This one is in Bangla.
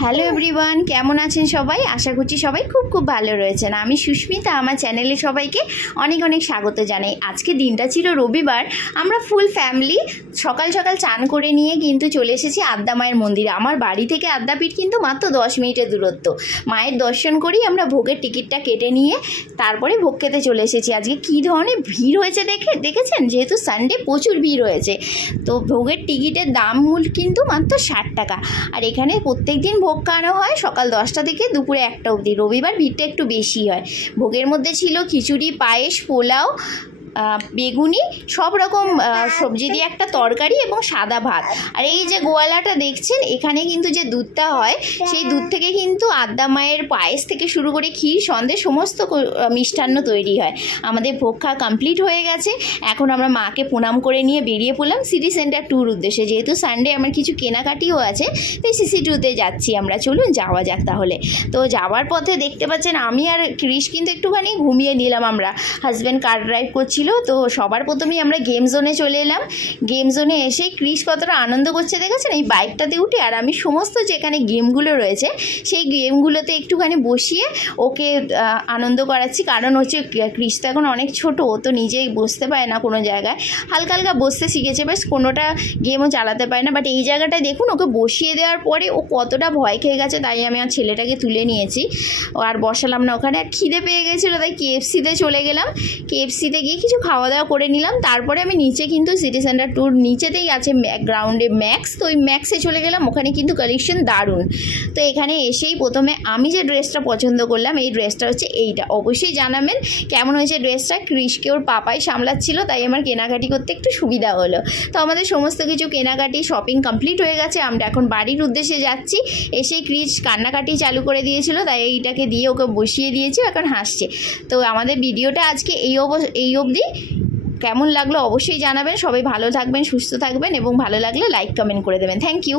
হ্যালো এভরিওয়ান, কেমন আছেন সবাই? আশা করছি সবাই খুব খুব ভালো রয়েছেন। আমি সুস্মিতা, আমার চ্যানেলে সবাইকে অনেক অনেক স্বাগত জানাই। আজকে দিনটা ছিল রবিবার। আমরা ফুল ফ্যামিলি সকাল সকাল চান করে নিয়ে কিন্তু চলে এসেছি আদ্যা মায়ের মন্দিরে। আমার বাড়ি থেকে আদ্যাপীঠ কিন্তু মাত্র 10 মিনিটের দূরত্ব। মায়ের দর্শন করি, আমরা ভোগের টিকিটটা কেটে নিয়ে তারপরে ভোগ খেতে চলে এসেছি। আজকে কী ধরনের ভিড় হয়েছে দেখেছেন? যেহেতু সানডে প্রচুর ভিড় হয়েছে, তো ভোগের টিকিটের দাম কিন্তু মাত্র 60 টাকা। আর এখানে প্রত্যেক দিন ভোগ খাওয়ানো হয় সকাল 10টা থেকে দুপুরে 1টা অবধি। রবিবার ভিড়টা একটু বেশি হয়। ভোগের মধ্যে ছিল খিচুড়ি, পায়েস, পোলাও, বেগুনি, সব রকম সবজি দিয়ে একটা তরকারি এবং সাদা ভাত। আর এই যে গোয়ালাটা দেখছেন, এখানে কিন্তু যে দুধটা হয় সেই দুধ থেকে কিন্তু আদ্যা মায়ের পায়েস থেকে শুরু করে ক্ষীর, সন্দেশ সমস্ত মিষ্টান্ন তৈরি হয়। আমাদের ভোগ খাওয়া কমপ্লিট হয়ে গেছে। এখন আমরা মাকে প্রণাম করে নিয়ে বেরিয়ে পড়লাম সিটি সেন্টার ট্যুর উদ্দেশ্যে। যেহেতু সানডে আমার কিছু কেনাকাটিও আছে, তাই সিসি ট্যুরতে যাচ্ছি আমরা। চলুন যাওয়া যাক তাহলে। তো যাওয়ার পথে দেখতে পাচ্ছেন আমি আর ক্রিশ কিন্তু একটুখানি ঘুমিয়ে নিলাম। আমরা হাজব্যান্ড কার ড্রাইভ করছি। তো সবার প্রথমেই আমরা গেম জোনে চলে এলাম। গেম জোনে এসে ক্রিশ কতটা আনন্দ করছে দেখেছেন এই বাইকটাতে উঠে। আর আমি সমস্ত যেখানে গেমগুলো রয়েছে সেই গেমগুলোতে একটুখানি বসিয়ে ওকে আনন্দ করাচ্ছি। কারণ হচ্ছে ক্রিশ তো এখন অনেক ছোট, ও তো নিজেই বসতে পারে না কোনো জায়গায়। হালকা হালকা বসতে শিখেছে, বেশ কোনোটা গেমও চালাতে পারে না। বাট এই জায়গাটায় দেখুন, ওকে বসিয়ে দেওয়ার পরে ও কতটা ভয় খেয়ে গেছে। তাই আমি আর ছেলেটাকে তুলে নিয়েছি, আর বসালাম না ওখানে। আর খিদে পেয়ে গেছিলো, তাই KFC-তে চলে গেলাম। KFC-তে গিয়ে কিছু খাওয়া দাওয়া করে নিলাম। তারপরে আমি নিচে কিন্তু সিটি সেন্টার ট্যুর নিচেতেই আছে গ্রাউন্ডে ম্যাক্স, তো ওই ম্যাক্সে চলে গেলাম। ওখানে কিন্তু কালেকশন দারুণ। তো এখানে এসেই প্রথমে আমি যে ড্রেসটা পছন্দ করলাম, এই ড্রেসটা হচ্ছে এইটা। অবশ্যই জানাবেন কেমন হয়েছে ড্রেসটা। ক্রিশকে ওর পাপাই সামলাচ্ছিল, তাই আমার কেনাকাটি করতে একটু সুবিধা হলো। তো আমাদের সমস্ত কিছু কেনাকাটি শপিং কমপ্লিট হয়ে গেছে। আমরা এখন বাড়ির উদ্দেশ্যে যাচ্ছি। এসেই ক্রিশ কান্নাকাটি চালু করে দিয়েছিল, তাই এইটাকে দিয়ে ওকে বসিয়ে দিয়েছি, এখন হাসছে। তো আমাদের ভিডিওটা আজকে এই অবধি। কেমন লাগলো অবশ্যই জানাবেন। সবাই ভালো থাকবেন, সুস্থ থাকবেন, এবং ভালো লাগলে লাইক কমেন্ট করে দেবেন। Thank you.